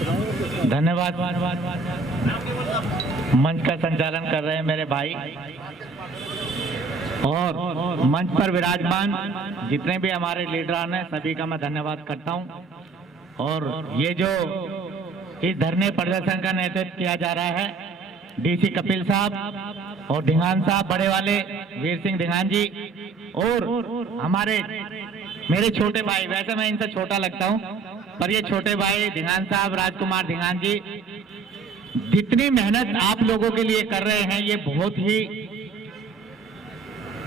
धन्यवाद। मंच का संचालन कर रहे हैं मेरे भाई और मंच पर विराजमान जितने भी हमारे लीडरान हैं सभी का मैं धन्यवाद करता हूं। और ये जो इस धरने प्रदर्शन का नेतृत्व किया जा रहा है डीसी कपिल साहब और ढिंगान साहब, बड़े वाले वीर सिंह ढिंगान जी और हमारे मेरे छोटे भाई, वैसे मैं इनसे छोटा लगता हूं पर ये छोटे भाई ढिंगान साहब, राजकुमार ढिंगान जी, जितनी मेहनत आप लोगों के लिए कर रहे हैं ये बहुत ही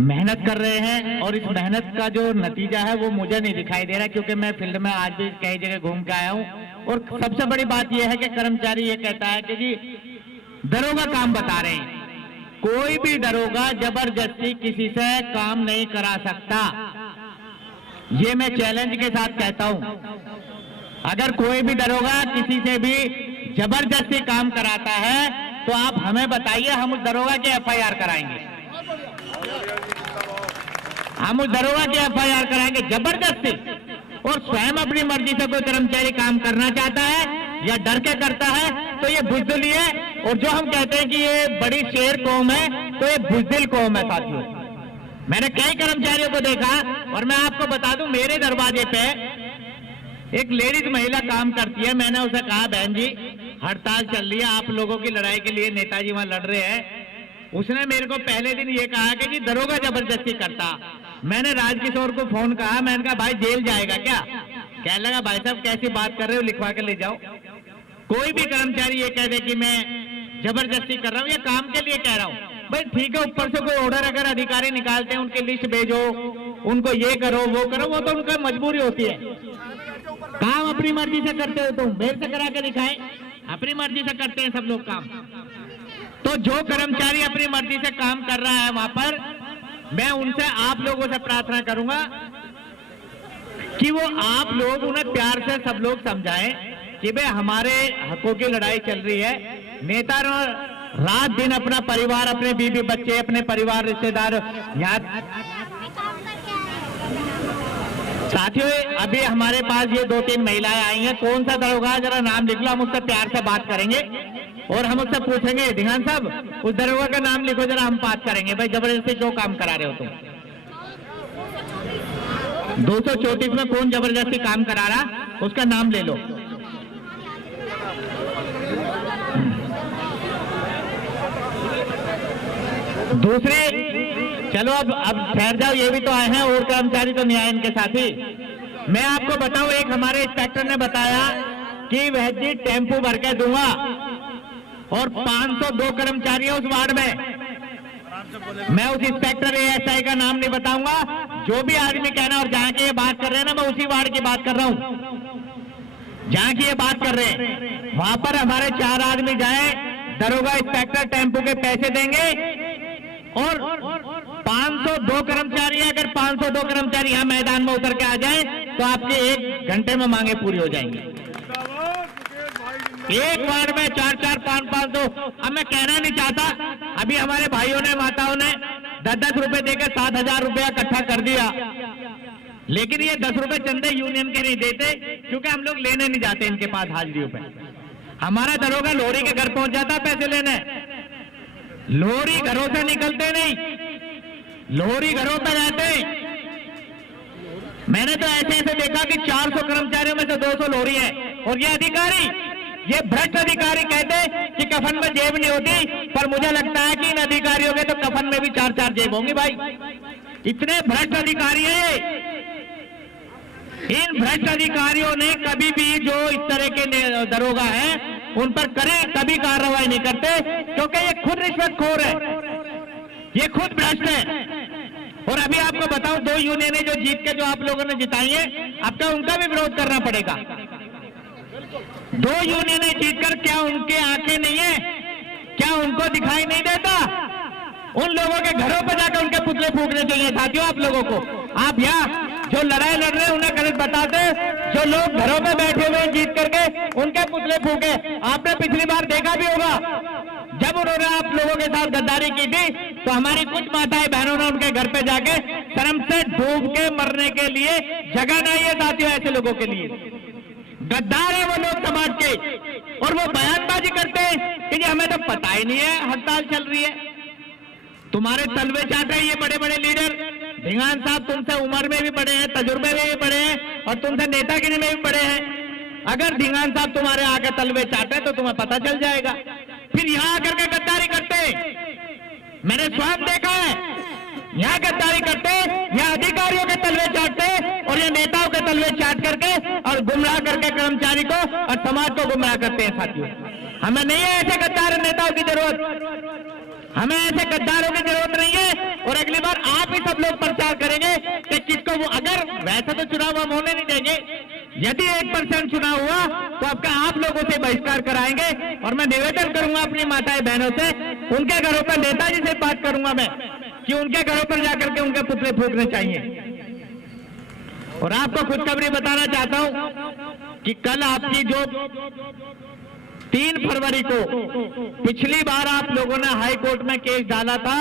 मेहनत कर रहे हैं। और इस मेहनत का जो नतीजा है वो मुझे नहीं दिखाई दे रहा क्योंकि मैं फील्ड में आज भी कई जगह घूम के आया हूं। और सबसे बड़ी बात यह है कि कर्मचारी ये कहता है कि जी दरोगा काम बता रहे हैं, कोई भी दरोगा जबरदस्ती किसी से काम नहीं करा सकता। ये मैं चैलेंज के साथ कहता हूं, अगर कोई भी दरोगा किसी से भी जबरदस्ती काम कराता है तो आप हमें बताइए, हम उस दरोगा की एफआईआर कराएंगे। हम उस दरोगा की एफआईआर कराएंगे जबरदस्ती। और स्वयं अपनी मर्जी से कोई कर्मचारी काम करना चाहता है या डर के करता है तो ये बुजदिल है। और जो हम कहते हैं कि ये बड़ी शेर कौम है तो ये बुजदिल कौम है साथियों। मैंने कई कर्मचारियों को देखा और मैं आपको बता दूं, मेरे दरवाजे पे एक लेडीज महिला काम करती है। मैंने उसे कहा बहन जी हड़ताल चल रही है, आप लोगों की लड़ाई के लिए नेताजी वहां लड़ रहे हैं। उसने मेरे को पहले दिन ये कहा कि जी दरोगा जबरदस्ती करता। मैंने राजकिशोर को फोन कहा, मैंने कहा भाई जेल जाएगा क्या? कहने लगा भाई साहब कैसी बात कर रहे हो, लिखवा के ले जाओ। कोई भी कर्मचारी ये कह दे कि मैं जबरदस्ती कर रहा हूं या काम के लिए कह रहा हूं, भाई ठीक है, ऊपर से कोई ऑर्डर अगर अधिकारी निकालते हैं उनकी लिस्ट भेजो, उनको ये करो वो करो, वो तो उनका मजबूरी होती है। काम अपनी मर्जी से करते हो तुम, मेरे से करा के दिखाएं, अपनी मर्जी से करते हैं सब लोग काम। तो जो कर्मचारी अपनी मर्जी से काम कर रहा है वहां पर, मैं उनसे आप लोगों से प्रार्थना करूंगा कि वो आप लोग उन्हें प्यार से सब लोग समझाएं कि भाई हमारे हकों की लड़ाई चल रही है। नेता रात दिन अपना परिवार, अपने बीवी बच्चे, अपने परिवार रिश्तेदार याद। साथियों अभी हमारे पास ये 2-3 महिलाएं आई हैं, कौन सा दरोगा जरा नाम लिख लो, हम उससे प्यार से बात करेंगे और हम उससे पूछेंगे ढिंगान साहब उस दरोगा का नाम लिखो जरा, हम बात करेंगे भाई जबरदस्ती क्यों काम करा रहे हो तुम। 234 में कौन जबरदस्ती काम करा रहा उसका नाम ले लो। दूसरी चलो अब ठहर जाओ, ये भी तो आए हैं और कर्मचारी तो नहीं आए इनके साथी। मैं आपको बताऊं, एक हमारे इंस्पेक्टर ने बताया कि वह जी टेम्पू भर के दूंगा और 502 कर्मचारी है उस वार्ड में। मैं उस इंस्पेक्टर एएसआई का नाम नहीं बताऊंगा, जो भी आदमी कहना और जहां की ये बात कर रहे हैं ना, मैं उसी वार्ड की बात कर रहा हूं जहां की ये बात कर रहे हैं। वहां पर हमारे 4 आदमी जाए, दरोगा इंस्पेक्टर टेम्पू के पैसे देंगे और 502 कर्मचारी है। अगर 502 कर्मचारी यहां मैदान में उतर के आ जाए तो आपके 1 घंटे में मांगे पूरी हो जाएंगी। एक वार्ड में 4-4, 5-5-2। अब मैं कहना नहीं चाहता, अभी हमारे भाइयों ने माताओं ने 10-10 रुपए देकर 7,000 रुपया इकट्ठा कर दिया, लेकिन ये 10 रुपए चंदे यूनियन के नहीं देते क्योंकि हम लोग लेने नहीं जाते इनके पास हाजिरियों पे। हमारा दरोगा लोहरी के घर पहुंच जाता पैसे लेने, लोहरी घरों से निकलते नहीं, लोहरी घरों पर जाते। मैंने तो ऐसे ऐसे देखा कि 400 कर्मचारियों में से 200 लोहरी है। और ये अधिकारी, ये भ्रष्ट अधिकारी कहते कि कफन में जेब नहीं होती, पर मुझे लगता है कि इन अधिकारियों के तो कफन में भी 4-4 जेब होंगी भाई, इतने भ्रष्ट अधिकारी है। इन भ्रष्ट अधिकारियों ने कभी भी जो इस तरह के दरोगा हैं उन पर कभी कार्रवाई नहीं करते क्योंकि ये खुद रिश्वतखोर है, ये खुद भ्रष्ट है। और अभी आपको बताऊं, 2 यूनियनें जो जीत के जो आप लोगों ने जिताई है, अब तो उनका भी विरोध करना पड़ेगा। 2 यूनियनें जीतकर क्या उनके आंखें नहीं है? क्या उनको दिखाई नहीं देता? उन लोगों के घरों पर जाकर उनके पुतले फूकने चाहिए साथियों आप लोगों को। आप यहाँ जो लड़ाई लड़ रहे हैं उन्हें गलत बताते, जो लोग घरों में बैठे हुए जीत करके उनके पुतले फूके। आपने पिछली बार देखा भी होगा, जब उन्होंने आप लोगों के साथ गद्दारी की थी तो हमारी कुछ माताएं बहनों ने उनके घर पे जाके शर्म से डूब के मरने के लिए जगह नहीं है साथियों ऐसे लोगों के लिए। गद्दार है वो लोग समाज के, और वो बयानबाजी करते हैं कि जी हमें तो पता ही नहीं है हड़ताल चल रही है। तुम्हारे तलवे चाटे ये बड़े बड़े लीडर, ढिंगान साहब तुमसे उम्र में भी बड़े हैं, तजुर्बे में भी बड़े हैं, और तुमसे नेतागिरी में भी बड़े हैं। अगर ढिंगान साहब तुम्हारे आके तलवे चाटे तो तुम्हें पता चल जाएगा। फिर यहाँ आकर के गद्दारी करते, मैंने स्वयं देखा है, यहाँ गद्दारी करते, यहाँ अधिकारियों के तलवे चाटते और ये नेताओं के तलवे चाट करके और गुमराह करके कर्मचारी को और समाज को गुमराह करते हैं। साथियों, हमें नहीं है ऐसे गद्दार नेताओं की जरूरत, हमें ऐसे गद्दारों की जरूरत नहीं है। और अगली बार आप ही सब लोग प्रचार करेंगे कि किसको वो, अगर वैसे तो चुनाव हम होने नहीं देंगे, यदि 1% चुनाव हुआ तो आपका आप लोगों से बहिष्कार कराएंगे। और मैं निवेदन करूंगा अपनी माताएं बहनों से, उनके घरों पर नेताजी से बात करूंगा मैं कि उनके घरों पर जाकर के उनके पुतले फूकने चाहिए। और आपको खुशखबरी बताना चाहता हूं कि कल आपकी जो 3 फरवरी को पिछली बार आप लोगों ने हाई कोर्ट में केस डाला था,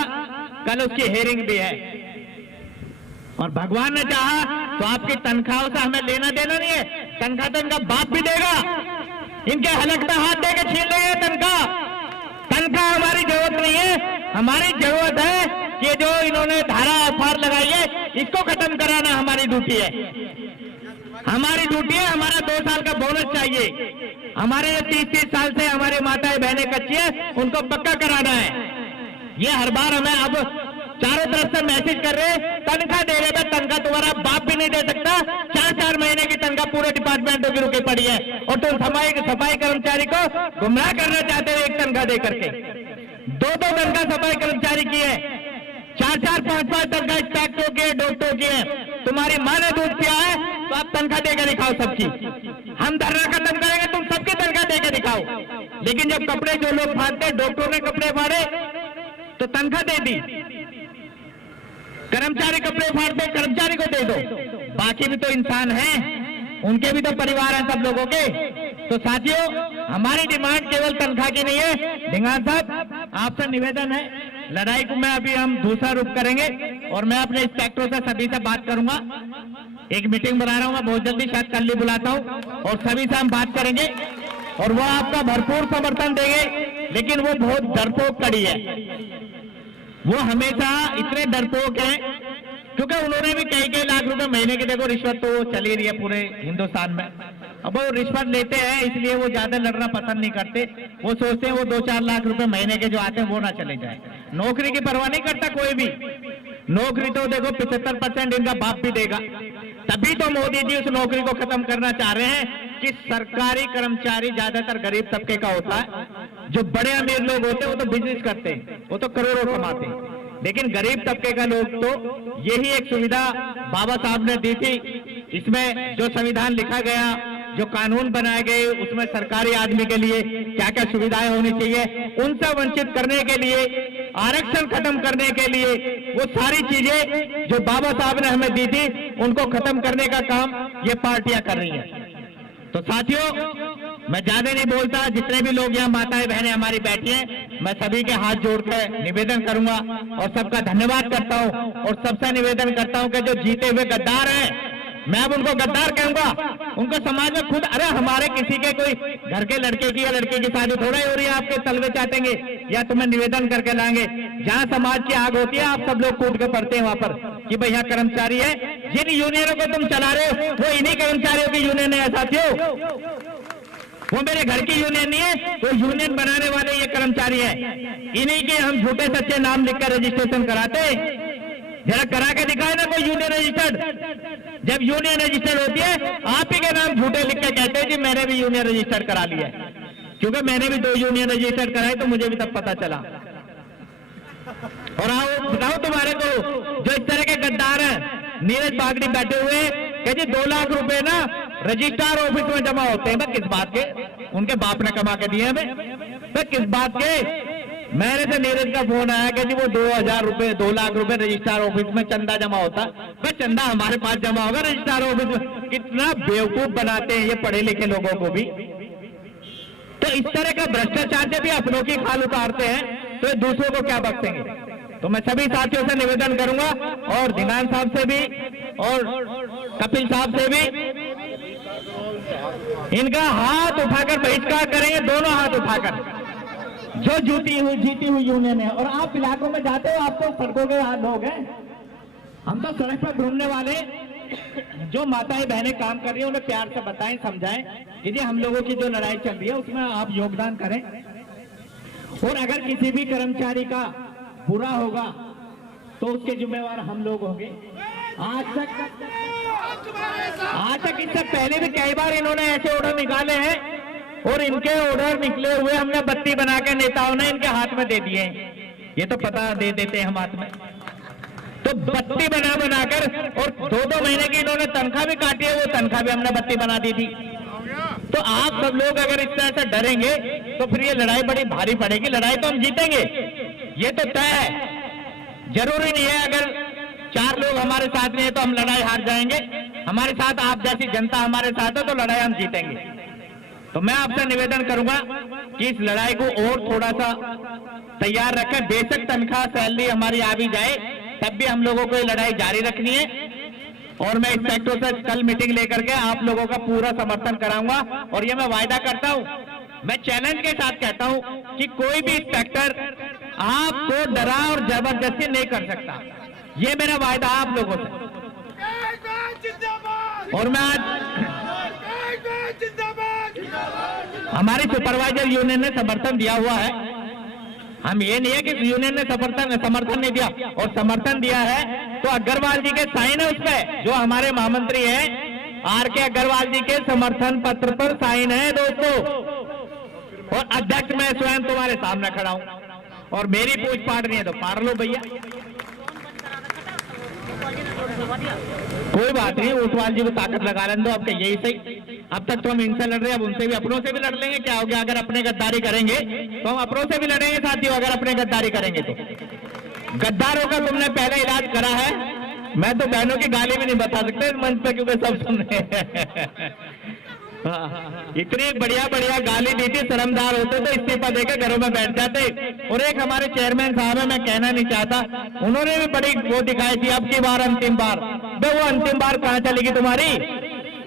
कल उसकी हेयरिंग भी है। और भगवान ने चाहा तो आपकी तनख्वाहों से हमें लेना देना नहीं है, तनख्वाह तो इनका बाप भी देगा, इनके हलक में हाथ देके छीन लेंगे तनख्वाह। तनख्वाह हमारी जरूरत नहीं है, हमारी जरूरत है कि जो इन्होंने धारा एफआर लगाई है इसको खत्म कराना हमारी ड्यूटी है। हमारी ड्यूटी है, हमारा 2 साल का बोनस चाहिए। हमारे 30 साल से हमारे माताएं बहनें कच्ची है, उनको पक्का कराना है। ये हर बार हमें अब चारों तरफ से मैसेज कर रहे हैं, तनख्वाह दे रहे थे, तनख्वाह तुम्हारा बाप भी नहीं दे सकता, 4-4 महीने की तनख्वाह पूरे डिपार्टमेंटों की रुकी पड़ी है। और तुम सफाई कर्मचारी को गुमराह करना चाहते हो एक तनख्वाह दे करके। 2-2 तनख्वाह सफाई कर्मचारी की है, 4-4, 5-5 तनख्वाह इंस्पेक्टरों की है, डॉक्टरों की है। तुम्हारी माँ ने दूध पिया है तो आप तनख्वाह देकर दिखाओ सबकी। हम धरना खत्म करेंगे, तुम सबकी तनख्वाह देकर दिखाओ। लेकिन जब कपड़े जो लोग फाड़ते, डॉक्टरों ने कपड़े फाड़े तो तनख्वाह दे दी, कर्मचारी कपड़े फाड़ते कर्मचारी को दे दो। बाकी भी तो इंसान हैं, उनके भी तो परिवार हैं सब लोगों के। तो साथियों, हमारी डिमांड केवल तनख्वाह की नहीं है। ढिंगान साहब, आपसे निवेदन है, लड़ाई को मैं अभी हम दूसरा रूप करेंगे और मैं अपने इंस्पेक्टरों से सभी से बात करूंगा। एक मीटिंग बना रहा हूं मैं बहुत जल्दी, शायद कल ही बुलाता हूं, और सभी से हम बात करेंगे और वो आपका भरपूर समर्थन देंगे। लेकिन वो बहुत डरपोक कड़ी है, वो हमेशा इतने डरपोक हैं क्योंकि उन्होंने भी कई लाख रुपए महीने की, देखो रिश्वत तो चली रही है पूरे हिंदुस्तान में। अब वो रिश्वत लेते हैं इसलिए वो ज्यादा लड़ना पसंद नहीं करते। वो सोचते हैं वो 2-4 लाख रुपए महीने के जो आते हैं वो ना चले जाए। नौकरी की परवाह नहीं करता कोई भी, नौकरी तो देखो 75% इनका बाप भी देगा। तभी तो मोदी जी उस नौकरी को खत्म करना चाह रहे हैं कि सरकारी कर्मचारी ज्यादातर गरीब तबके का होता है। जो बड़े अमीर लोग होते हैं वो तो बिजनेस करते हैं, वो तो करोड़ों कमाते हैं। लेकिन गरीब तबके का लोग तो यही एक सुविधा बाबा साहब ने दी थी। इसमें जो संविधान लिखा गया, जो कानून बनाए गए, उसमें सरकारी आदमी के लिए क्या क्या सुविधाएं होनी चाहिए, उनसे वंचित करने के लिए, आरक्षण खत्म करने के लिए, वो सारी चीजें जो बाबा साहब ने हमें दी थी उनको खत्म करने का काम ये पार्टियां कर रही हैं। तो साथियों, मैं ज्यादा नहीं बोलता, जितने भी लोग यहाँ माताएं बहनें हमारी बैठी हैं, मैं सभी के हाथ जोड़कर निवेदन करूंगा और सबका धन्यवाद करता हूं और सबसे निवेदन करता हूं कि जो जीते हुए गद्दार हैं, मैं अब उनको गद्दार कहूंगा। उनको समाज में खुद, अरे हमारे किसी के कोई घर के लड़के की या लड़के की शादी थोड़ा ही हो रही है आपके तलवे चाटेंगे या तुम्हें निवेदन करके लाएंगे। जहां समाज की आग होती है आप सब लोग कूद के पड़ते हैं वहां पर कि भाई यहाँ कर्मचारी है। जिन यूनियनों को तुम चला रहे हो वो इन्हीं कर्मचारियों की यूनियन है साथियों, वो मेरे घर की यूनियन नहीं है। वो यूनियन बनाने वाले ये कर्मचारी है, इन्हीं के हम झूठे सच्चे नाम लिखकर रजिस्ट्रेशन कराते। जरा करा के दिखाए ना कोई यूनियन रजिस्टर्ड। जब यूनियन रजिस्टर्ड होती है आप ही के नाम झूठे लिख के कहते हैं जी मैंने भी यूनियन रजिस्टर्ड करा लिया है, क्योंकि मैंने भी 2 यूनियन रजिस्टर्ड कराई तो मुझे भी तब पता चला। और आओ बताओ तुम्हारे को जो इस तरह के गद्दार हैं, नीरज बागड़ी बैठे हुए कि जी 2 लाख रुपए ना रजिस्ट्रार ऑफिस में जमा होते हैं। किस बात के? उनके बाप ने कमा के दिए हमें। किस बात के? मेरे से नीरज का फोन आया कि जी वो 2000 रुपए 2 लाख रुपए रजिस्ट्रार ऑफिस में चंदा जमा होता। भाई चंदा हमारे पास जमा होगा रजिस्ट्रार ऑफिस में? कितना बेवकूफ बनाते हैं ये पढ़े लिखे लोगों को भी। तो इस तरह का भ्रष्टाचार से भी अपनों की खाल उतारते हैं तो दूसरों को क्या बख्शेंगे। तो मैं सभी साथियों से निवेदन करूंगा और ढिंगान साहब से भी और कपिल साहब से भी इनका हाथ उठाकर बहिष्कार करेंगे, दोनों हाथ उठाकर। जो जीती हुई यूनियन है। और आप इलाकों में जाते हो, आप तो सड़कों के लोग हैं, हम तो सड़क पर घूमने वाले। जो माताएं बहनें काम कर रही हैं उन्हें प्यार से बताएं, समझाएं कि जी हम लोगों की जो लड़ाई चल रही है उसमें आप योगदान करें। और अगर किसी भी कर्मचारी का बुरा होगा तो उसके जिम्मेवार हम लोग होंगे। आज तक इससे पहले भी कई बार इन्होंने ऐसे ऑर्डर निकाले हैं और इनके ऑर्डर निकले हुए हमने बत्ती बना के नेताओं ने इनके हाथ में दे दिए हैं। ये तो पता दे देते हैं हम हाथ में, तो बत्ती बनाकर और 2-2 महीने की इन्होंने तनख्वाह भी काटी है, वो तनख्वाह भी हमने बत्ती बना दी थी। तो आप सब लोग अगर इस तरह से डरेंगे तो फिर ये लड़ाई बड़ी भारी पड़ेगी। लड़ाई तो हम जीतेंगे, ये तो तय है। जरूरी नहीं है अगर 4 लोग हमारे साथ नहीं है तो हम लड़ाई हार जाएंगे। हमारे साथ आप जैसी जनता हमारे साथ है तो लड़ाई हम जीतेंगे। तो मैं आपसे निवेदन करूंगा कि इस लड़ाई को और थोड़ा सा तैयार रखें। बेशक तनख्वाह सैलरी हमारी आ भी जाए तब भी हम लोगों को ये लड़ाई जारी रखनी है। और मैं इस सेक्टर से कल मीटिंग लेकर के आप लोगों का पूरा समर्थन कराऊंगा। और ये मैं वायदा करता हूं, मैं चैलेंज के साथ कहता हूं कि कोई भी इंस्पेक्टर आपको डरा और जबरदस्ती नहीं कर सकता। ये मेरा वायदा आप लोगों से। और मैं आज हमारी सुपरवाइजर यूनियन ने समर्थन दिया हुआ है। हम ये नहीं है कि यूनियन ने समर्थन नहीं दिया, और समर्थन दिया है तो अग्रवाल जी के साइन है उस पर। जो हमारे महामंत्री हैं आर.के. अग्रवाल जी के समर्थन पत्र पर साइन है दोस्तों। और अध्यक्ष मैं स्वयं तुम्हारे सामने खड़ा हूं और मेरी पूछ पाट नहीं है तो पाड़ लो भैया, कोई बात नहीं। ऊंटवाल जी को ताकत लगा लें दो, अब क्या यही सही। अब तक तो हम इनसे लड़ रहे हैं, अब उनसे भी अपनों से भी लड़ लेंगे। क्या हो गया, अगर अपने गद्दारी करेंगे तो हम अपनों से भी लड़ेंगे साथियों। अगर अपने गद्दारी करेंगे तो गद्दारों का तुमने पहले इलाज करा है। मैं तो बहनों की गाली भी नहीं बता सकते मंच पे क्योंकि सब सुन रहे हैं। इतनी बढ़िया गाली दी थी, शर्मदार होते तो इस्तीफा देकर घरों में बैठ जाते। और एक हमारे चेयरमैन साहब है, मैं कहना नहीं चाहता, उन्होंने भी बड़ी वो दिखाई थी अब की बार अंतिम बार। वो अंतिम बार कहाँ चलेगी तुम्हारी?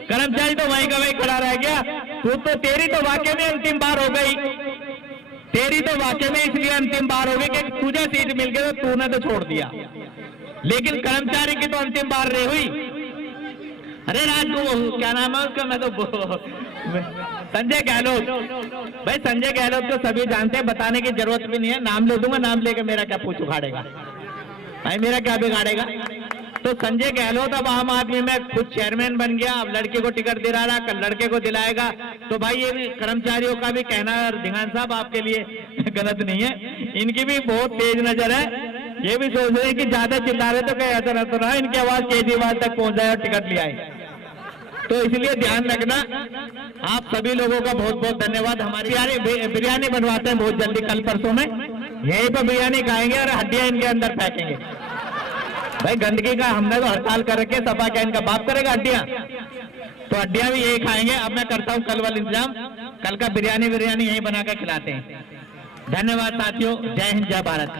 कर्मचारी तो वहीं का वहीं खड़ा रह गया। तो तेरी तो वाकई में अंतिम बार हो गई, तेरी तो वाकई में इसलिए अंतिम बार हो गई कि तुझे सीट मिल गई तो तूने तो छोड़ दिया, लेकिन कर्मचारी की तो अंतिम बार रही हुई। अरे राज को क्या नाम है उसका, मैं तो संजय गहलोत। भाई संजय गहलोत तो सभी जानते हैं, बताने की जरूरत भी नहीं है। नाम ले दूंगा, नाम लेके मेरा क्या पूछ उखाड़ेगा भाई, मेरा क्या बिगाड़ेगा। तो संजय गहलोत अब आम आदमी में खुद चेयरमैन बन गया, अब लड़के को टिकट दिला रहा, कल लड़के को दिलाएगा। तो भाई ये भी कर्मचारियों का भी कहना, धिंगान साहब आपके लिए गलत नहीं है, इनकी भी बहुत तेज नजर है। ये भी सोच रहे हैं कि ज्यादा चिल्ला रहे तो कहीं ऐसा न तो रहा इनकी आवाज केजरीवाल तक पहुंच जाए और टिकट ले आए। तो इसलिए ध्यान रखना। आप सभी लोगों का बहुत बहुत धन्यवाद। हमारी बिरयानी बनवाते हैं बहुत जल्दी, कल परसों में यहीं पर बिरयानी खाएंगे और हड्डियां इनके अंदर फेंकेंगे। भाई गंदगी का हमने तो हड़ताल कर रखे, सफा क्या इनका बाप करेगा हड्डियां, तो हड्डियां भी यही खाएंगे। अब मैं करता हूं कल वाला इंतजाम, कल का बिरयानी यहीं बनाकर खिलाते हैं। धन्यवाद साथियों, जय हिंद जय भारत।